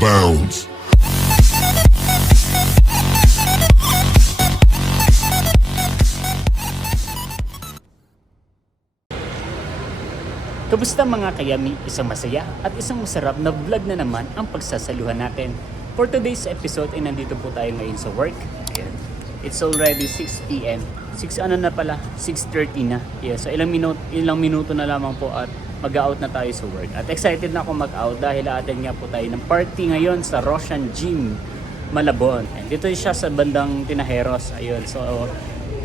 bounds. Kamusta mga kayami? Isang masaya at isang masarap na vlog na naman ang pagsasaluhan natin. For today's episode ay nandito po tayo ngayon sa work. Ayan. It's already 6 p.m. 6 ano na pala? 6:30 na. Yeah, so ilang minuto na lamang po at mag-out na tayo sa work. At excited na ako mag-out dahil aatin nga po tayo ng party ngayon sa Roshan Gym, Malabon. And dito siya sa bandang Tinajeros. Ayun, so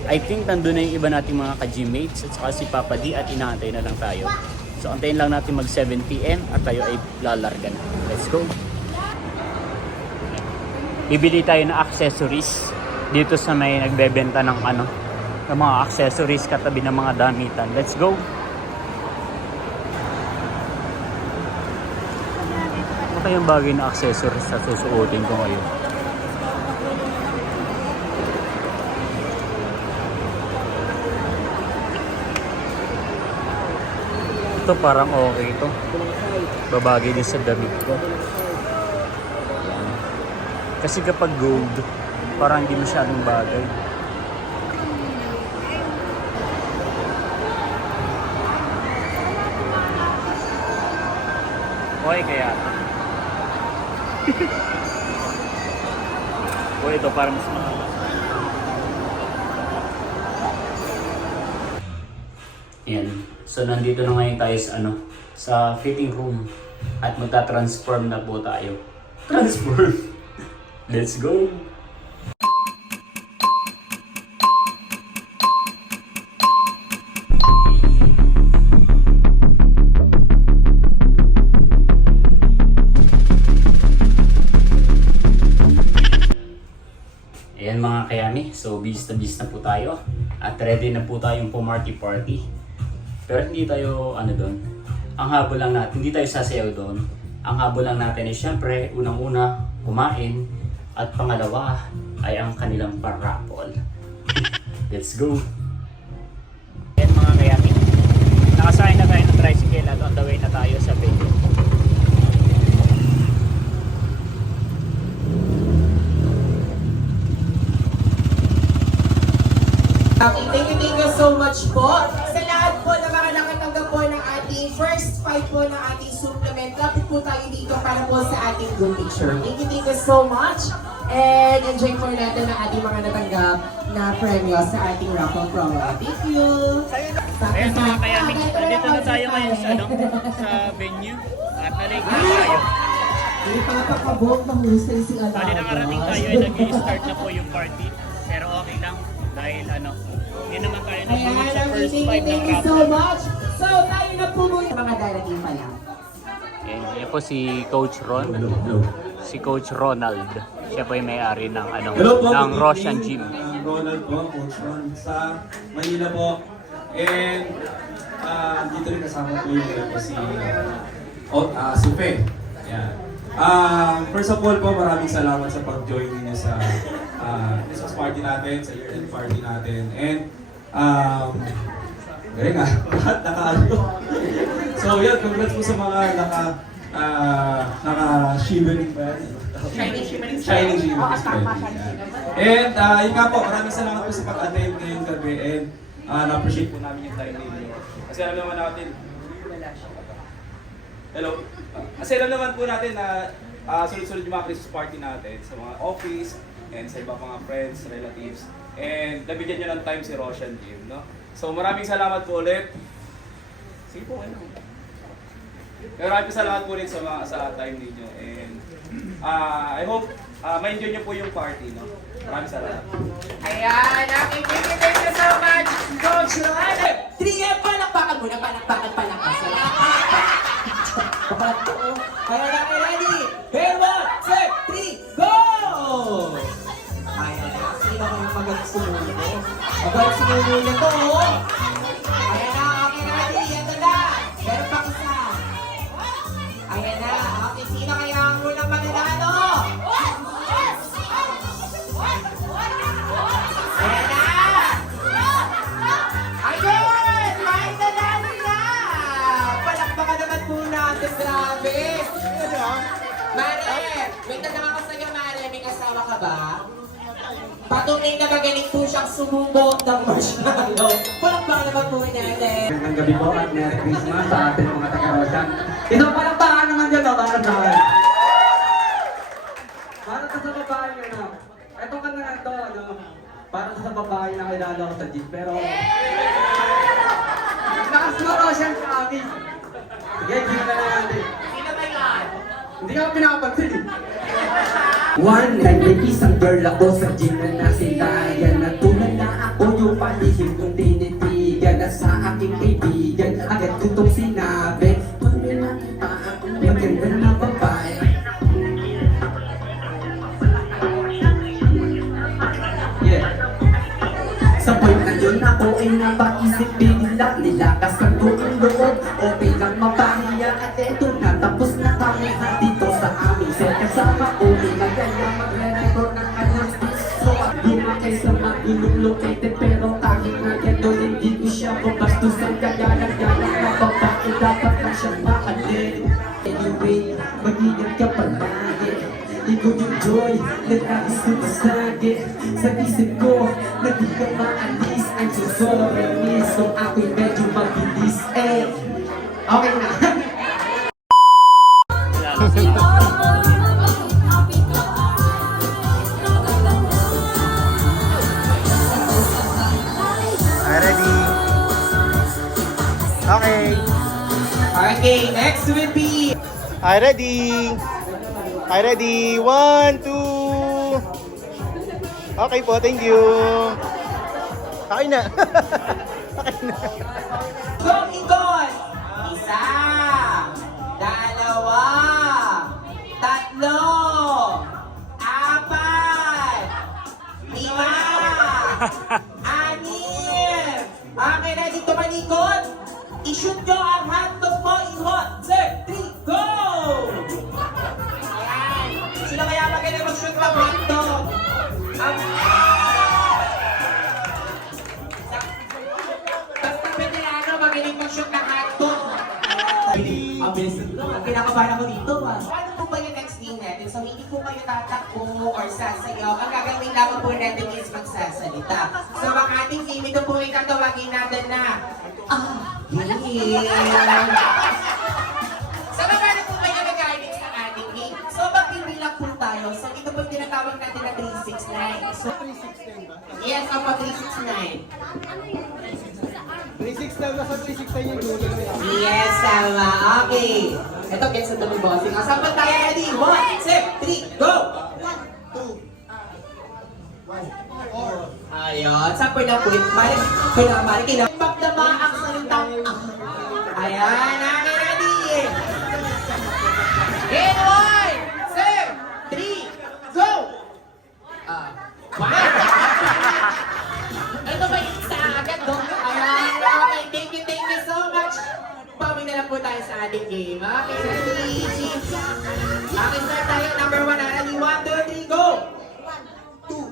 I think nandun na yung iba nating mga ka-gymmates at saka si Papa D at inaantay na lang tayo. So antayin lang natin mag 7 p.m. at tayo ay lalarga na. Let's go! Bibili tayo ng accessories dito sa may nagbebenta ng ng mga accessories katabi ng mga damitan. Let's go! Ano kayang bagay na accessories na susuotin ko ngayon? Ito parang okay ito. Babagay din sa damit ko. Yan. Kasi kapag gold, parang hindi masyadong bagay. Okay kaya. O ito parang mas mahal. Yan. So nandito na ngayon tayo sa sa fitting room at magta-transform na po tayo. Transform. Let's go. Ayan mga kayami, so bis na po tayo at ready na po tayong pumarty-party. Pero hindi tayo doon. Ang habol lang natin, hindi tayo sasayaw doon. Ang habol lang natin ay syempre, unang-una, kumain. At pangalawa ay ang kanilang parapol. Let's go! Yan mga kayami. Nakasakay na tayo ng tricycle at on the way na tayo sa venue. Thank you so much po. Sa lahat po na mga nakatanggap po ng ating first 5 po ng ating supplement, lapit po tayo dito para po sa ating group picture. Thank you so much. And enjoy po natin ang ating mga natanggap na premyo sa ating raffle promo. Thank you. Ayan mga kayami, nandito na tayo ngayon sa, sa venue at nalike na tayo. Ipapakabog ng husay si Alabas. Bali nakarating tayo ay nag-i-start na po yung party. Pero okay lang dahil hindi naman tayo nagpunod sa first 5 ng Thank you so raffle. much. So tayo na po muna mga darating pa lang. Yan po si Coach Ron. Si Coach Ronald. Siya po yung may-ari ng Hello po, ng good Roshan evening. Gym. Ronald po, Coach Ron sa Manila po. And dito rin kasama po yung si Fe. Yan. First of all po, maraming salamat sa pag-join niyo sa Christmas party natin, sa year-end party natin. And galing lahat naka-ano. So yan, congrats po sa mga naka-shivering ba yan? Shining Shimmering And yun nga po, maraming salamat po sa pag-attend ngayong gabi and na-appreciate po namin yung time ninyo. Kasi alam naman natin, hello? Kasi alam naman po natin na sunod-sunod yung mga Christmas party natin sa mga office and sa iba mga friends, relatives. And nabigyan nyo ng time si Roshan Gym, no? So maraming salamat po ulit. Sige po, ano? Maraming salamat po ulit sa time ninyo. And I hope ma-enjoy nyo po yung party, no? Maraming salamat. Ayan, thank you so much, Coach Ron. 3M, palakpakan muna, palakpakan. Ayan na, ready? Here, 1, 2, 3, go! Ayan na, sino kayong magaling sumuli? Magaling sumuli na to, oh! Ayan na, okay, ready? Ito na! Meron pa isa. Ayan na, okay, sino kaya ang unang mananalo? Ayan na! Ayun! May nanalo na! Palakpakan naman po natin, grabe! Mare! ba? Patunay na magaling po siyang sumubo ng marshmallow. Palakpakan naman po natin. Magandang gabi po at Merry Christmas sa ating mga taga-Roshan. Ito palakpakan naman dyan, para sa akin. Para sa babae nyo na. Ito ka na ito, ano, para sa babae na kilala ko sa jeep. Pero, lakas mo Roshan sa amin. Sige, jeep na lang natin. Sino ba yan? Hindi ka pinapansin. One night, may isang girl ako sa gym na nasilayan. Natulad na ako yung palihim kong tinitigan. Na sa aking kaibigan, agad ko itong sinabi. Pag may nakita ako, maganda na babae. Yeah. Sa point na yun ako ay napaisip bigla. Nilakas ang buong loob, okay lang mapahiya. At eto na, tapos na kami dito sa aming set. Kasama ko, maganda magre-record ng kanyang so lumaki sa magulong located. Pero kahit na gendo, hindi ko siya mabastusan. Kaya nagyanak na babae, dapat na siyang mahalin. Anyway, mag-ingat ka palagi. Ikaw yung joy na nais ko masagi. Sa isip ko, na di ka maalis. I'm so sorry, miss. Kung ako'y medyo mabilis, eh. Okay na. Ready? Okay. Okay, next will be... Hi, ready? Hi, ready? 1, 2. Okay po, thank you. Okay na. Okay na. Go, Ikon! Isa, dalawa, tatlo, apat, lima, anim. Okay, ready to malikot? I-shoot nyo ang hotdog mo in hot, 2, 3, go! Ayan. Sino kaya magaling mag-shoot ng hotdog? Basta pwede ano, magaling mag-shoot ng hotdog. Ang bilis lang. Kinakabahan ako dito ah. Ano po ba yung next game natin? So hindi po kayo tatakbo or sasayaw. Ang gagawin lamang po natin is magsasalita. So ang ating game, ito po ay tatawagin natin na game. So magkano po ba yung mechanics ng ating game? So magpili lang po tayo. So ito po yung tinatawag natin na 369. So, yes, ako 369. 369 na sa 369 yung dulo na yan. Yes, tama. Okay. Ito, gets na double bossing. Sample tayo, ready? 1, 2, 3, go! 1, 2, 1, 4. Ayun. Sample na po. Malik, kinang magdama ang salitang ayan. Okay, ready? In 1, 2, 3, go! Wow! Ito ba yung sa agad, no? Ayan. Okay, thank you so much. Pawin na lang po tayo sa ating game. Okay, ready? Okay, start tayo. Number 1 na. Ready? 1, 2, 3, go! 2,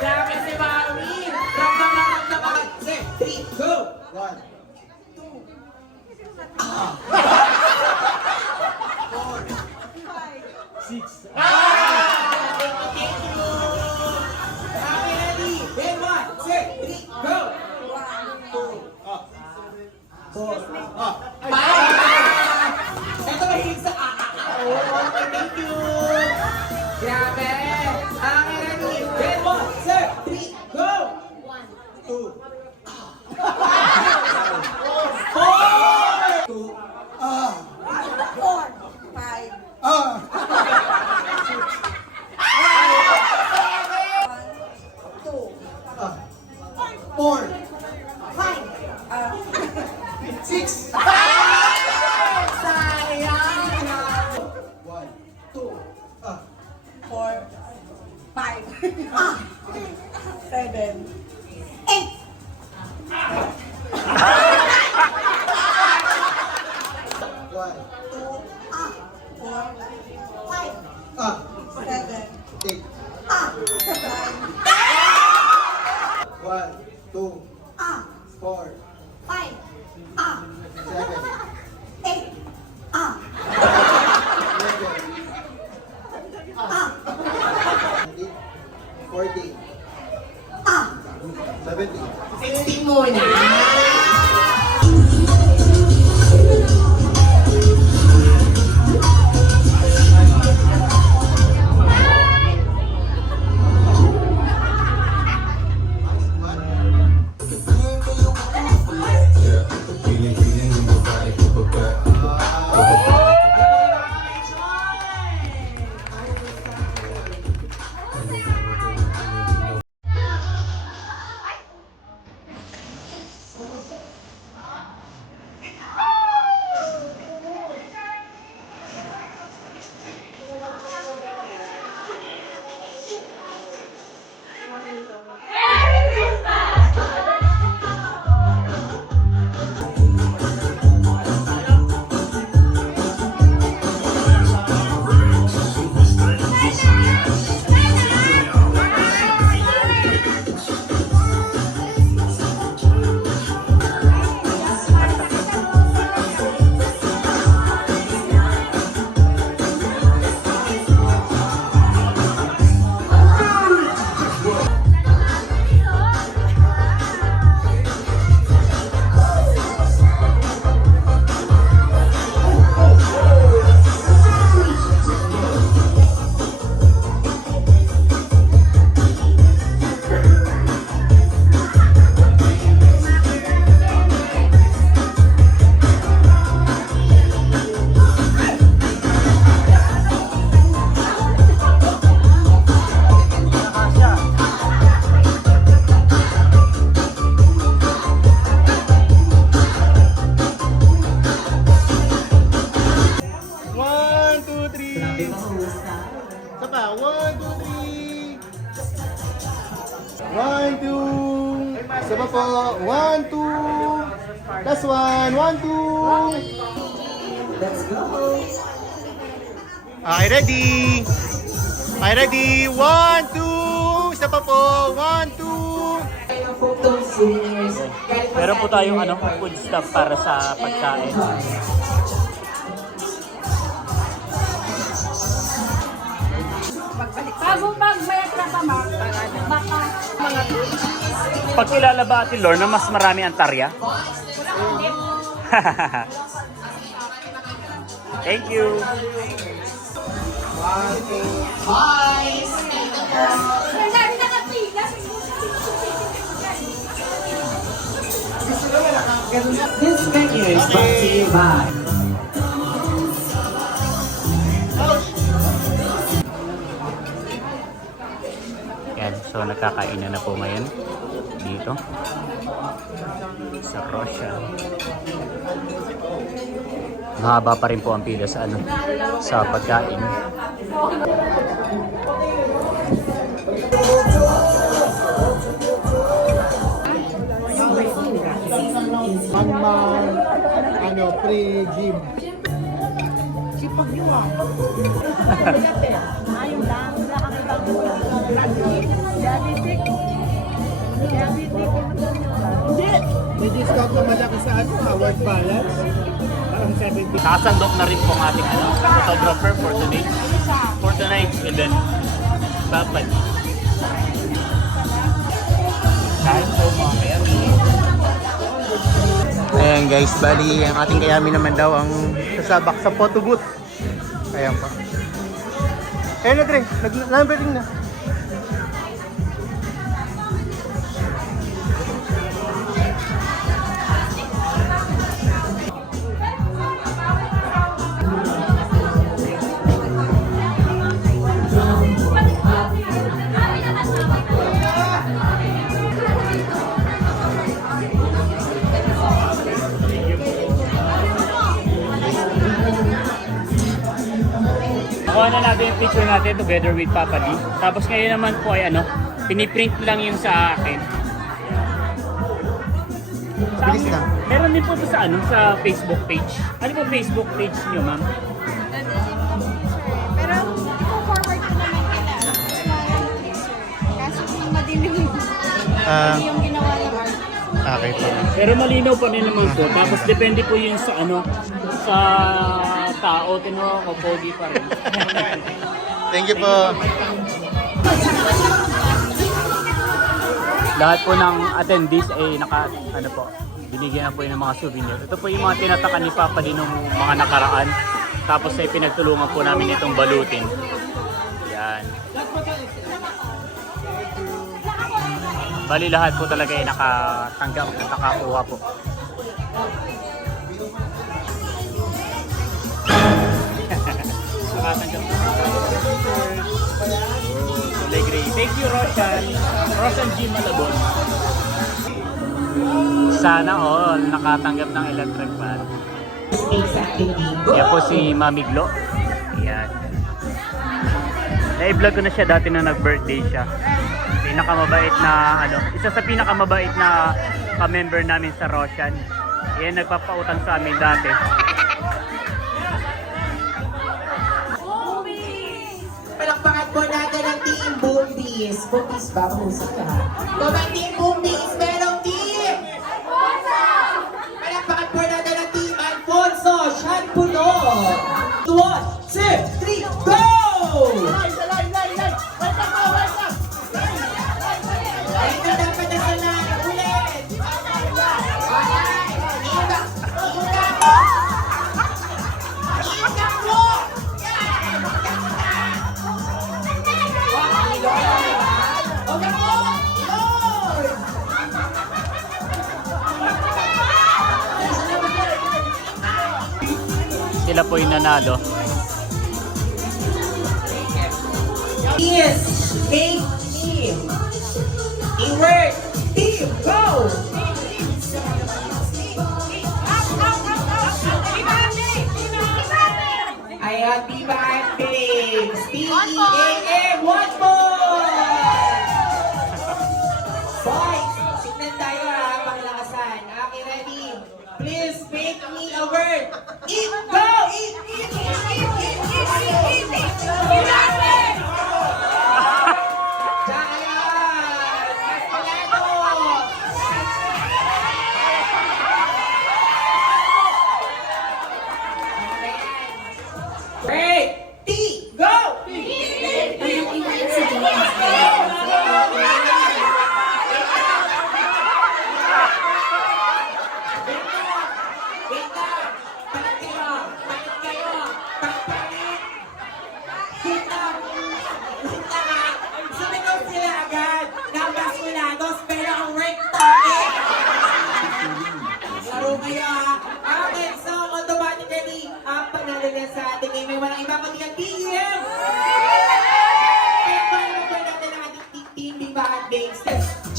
grabe si Mami! Ramdam! 3, go! 6. Thank you! Okay, ready? In 1, 2, 3, go! 5! Ito mahilig sa okay, thank you! Grabe! Okay, ready? In 1, 2, 3, go! 4! 6. Five. 40. 70. 60 muna. One, two, three. Grabe mahusay. Isa pa. 1, 2, 3. 1, 2. Isa pa po. 1, 2. Last one. 1, 2. Let's go. Okay, ready. Okay, ready. 1, 2. Isa pa po. 1, 2. Ang photo souvenirs. Meron po tayong food stuff para sa pagkain. Bagong magbayad ka pa, ma'am. Baka mga Pag kilala ba Ate Lor na mas marami ang tarya? Thank you. ang dami nakapila. This menu is brought to you by Yan, so nakakainan na po ngayon dito sa Russia. Mahaba pa rin po ang pila sa sa pagkain. Pre-gym. Ayun lang. Diabetic. Hindi. May discount na malaki sa work balance. Parang 70. Nakasandok na rin po ang ating photographer for today. For tonight's event. Dapat. Kahit po mga kayami. Ayan guys, bali ang ating kayami naman daw ang sasabak sa photo booth. Ayan pa. Ayan na Dre, nag-numbering na. Nakuha na natin yung picture natin together with Papa D. Tapos ngayon naman po ay piniprint lang yung sa akin. Bilis na. Meron din po ito sa sa Facebook page. Ano po Facebook page niyo, ma'am? Pero i-forward ko naman kila. Kaso yung madilim yung ginawa ng art. Okay po. Pero malinaw pa rin naman po. Tapos depende po yun sa sa tao. Tinuro ko, pogi pa rin. Thank you po. lahat po ng attendees ay binigyan na po yung mga souvenir. Ito po yung mga tinatakan ni Papa din nung mga nakaraan. Tapos ay pinagtulungan po namin itong balutin. Yan. Bali lahat po talaga ay nakatanggap at nakakuha po. Nakatanggap po. Kulay gray. Thank you, Roshan. Roshan G. Malabon. Sana all nakatanggap ng electric fan. Yan po si Mami Glo. Yan. Na-vlog ko na siya dati na nag-birthday siya. Pinakamabait na isa sa pinakamabait na ka-member namin sa Roshan. Yan nagpapautang sa amin dati. Palakpakan po natin ang Team Boombies. Boombies ba? Musika. Kung ang Team Boombies, merong Team! Palakpakan po natin ang Team Alfonso, Sean Puno. 1, 2, 3, go! Ay, ito dapat na sila. Ulit! Alright! Ikak! Ikak mo! Okay po! Lord! Sila po yung nanalo. Is make team. Keyword team. Go! Ayan, Viva and Babes. T-E-A-M. One more! Boys, tignan tayo ha, panglakasan. Okay, ready? Please make me a word. Eat, go! Eat, eat, eat, eat, eat, eat, eat, eat. Giant! Castellano! Break! T! Go! Wait lang! Palit kayo! Palit kayo! Palit! Wait lang! Wait lang ha! Sumigaw sila agad! Numbers Mulanos, pero ang work tayo! Laro kayo ha! Okay, so automatically, ang panalo na sa ating game ay walang iba kundi ang team! Kaya paano po natin ang ating team Viva at Babes?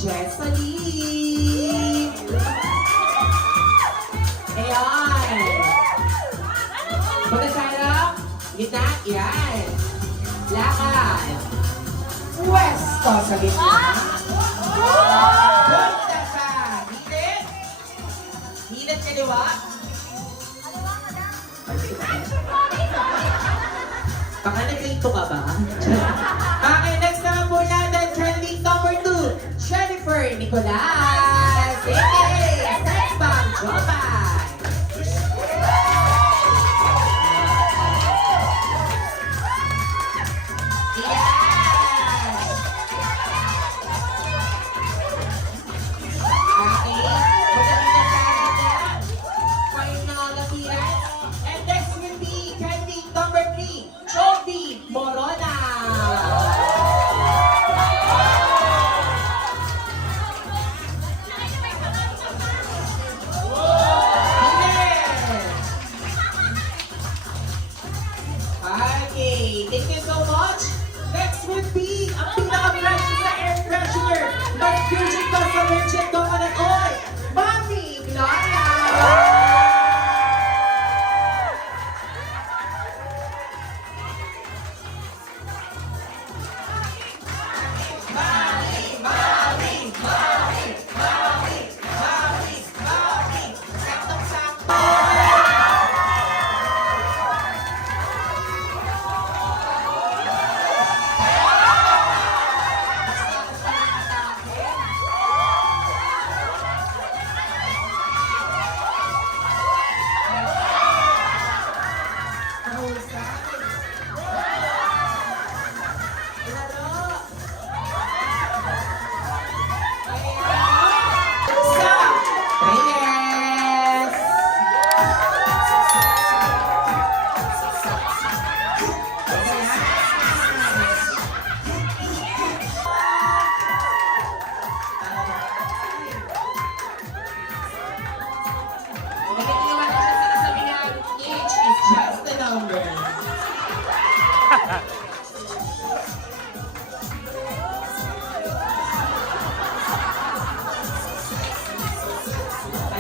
Jesseline! Ayan! Punta sa harap. Gitna. Yan. Lakad. Pwesto sa gitna. Punta sa hilit. Hilit kaliwa. Baka nag-rito ka ba? Okay, next naman po natin, trending number 2, Jennifer Nicolas. Hey! Sexbang Jopay! Morona!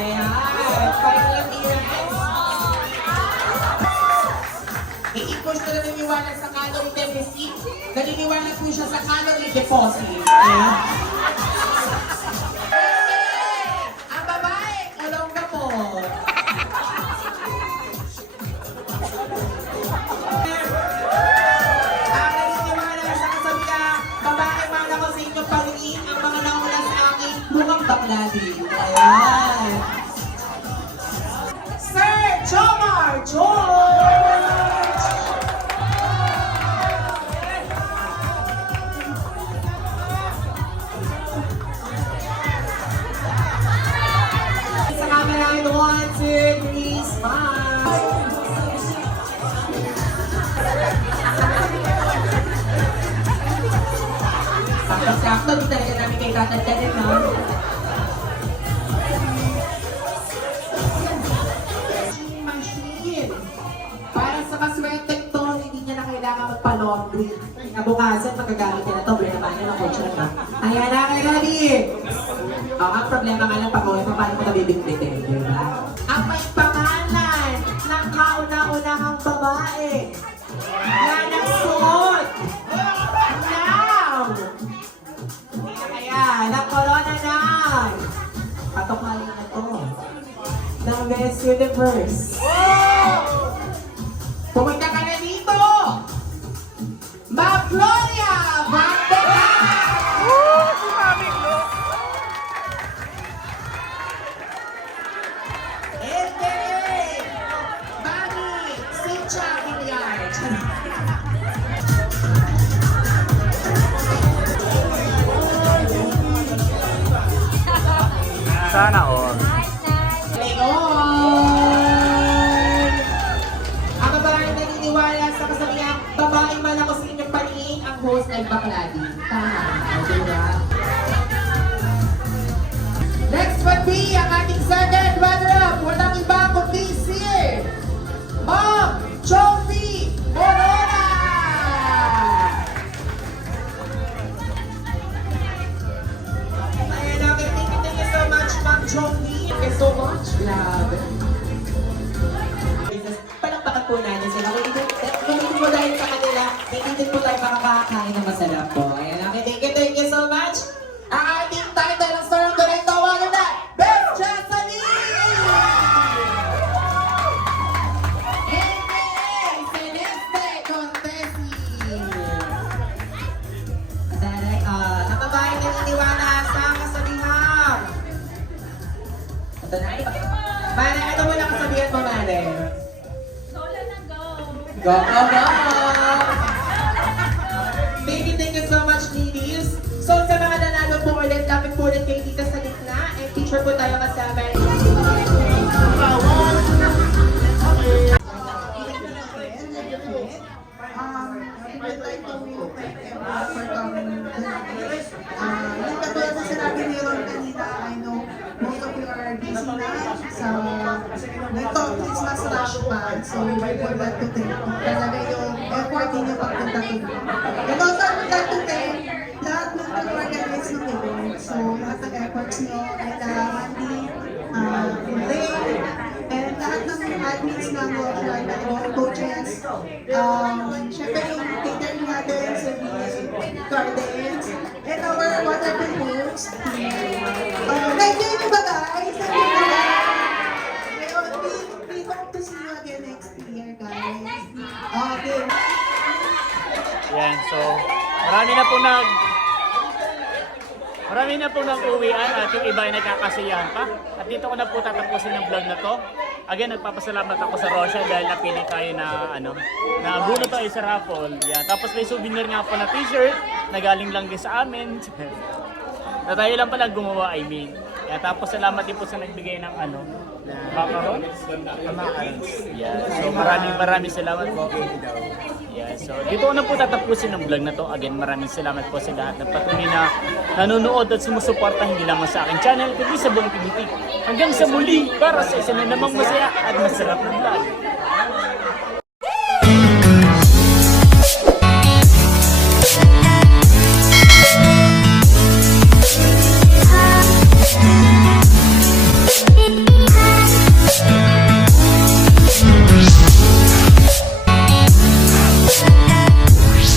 Ayan, final appearance. I-push na naniniwala sa calorie deficit. Naniniwala po siya sa calorie deposit. Ayan. Ang babae, kulong na po. Ang naniniwala sa kasabihan, babae man ako sa inyong pangingin, ang mga nauna sa akin, mukhang bakla din. Ayan. Sir Jomar George! Sa camera, 1, 2, 3, smile! Sakto-sakto, di talaga namin kayo tatagdagan, no? Machine. Para sa kaswerte to, hindi niya na kailangan magpa-laundry. Nabukasan, magagamit niya na to. Pero naman yun ang coach na. Ayan na, kay Gabi. Ang problema nga lang pag-uwi, paano ko nabibigbitin, di ba? Ang may pangalan ng kauna-unahang babae na nagsuot now! Kaya, ng corona na! Patokalin na to ng Miss Universe. Pumunta ka na dito! Ma Gloria Vandera! Ete! Bani Sincha Hilliard! Sana all. Leon! Ang babaeng naniniwala sa kasabihang babaeng man ako sa inyong paningin, ang host ay bakla din. Tama. Diba? Next would be ang ating second runner-up. Walang iba kundi si Ma'am Jovi Morona! Ayan, okay. Thank you so much, Ma'am Jovi. Thank you so much, love. Palakpakan po natin sila. Kung hindi po dahil sa kanila, hindi din po tayo makakakain ng masarap po. Ayan, okay. Thank you so much. Ang ating title ng Star of the Night, tawagan na, Best Jessamine! A.K.A. Celeste Contesi. Ang babae na niniwala sa kasabihan. Ito na, Mare, ano mo lang kasabihan mo, Mare? Solo na go. Go, go, go! Thank you so much, ladies. So, sa mga nanalo po ulit, lapit po ulit kayo dito sa gitna. And picture po tayo kasama. I would like to thank everyone for coming tonight. Yung katulad na sinabi ni Ron kanina, I know most of you are busy na sa Christmas rush pa. So we would like to thank you. Talaga yung effort ninyo pagpunta to. And also I would like to thank lahat ng nag-organize ng event. So lahat ng efforts nyo, and Mandy, Ray, and lahat ng admins ng Roshar, ng coaches, syempre yung catering natin sa Gardens, and our wonderful host. Nag-enjoy nyo ba guys? We hope to see you again next year, guys. Okay. Yan, so marami na po nag-uwian at yung iba ay nagkakasiyahan pa. At dito ko na po tatapusin ang vlog na to. Again, nagpapasalamat ako sa Rosha dahil napili tayo na nabuno tayo sa raffle. Yan. Tapos may souvenir nga po na t-shirt na galing lang din sa amin. Na tayo lang pala gumawa, I mean. Yan. Tapos salamat din po sa nagbigay ng macarons. Yan. So maraming salamat po. Yeah, so dito ko na po tatapusin ang vlog na to. Again, maraming salamat po sa lahat ng patuloy na nanonood at sumusuporta hindi lamang sa aking channel, kundi sa buong PBT. Hanggang sa muli para sa isa na namang masaya at masarap na vlog.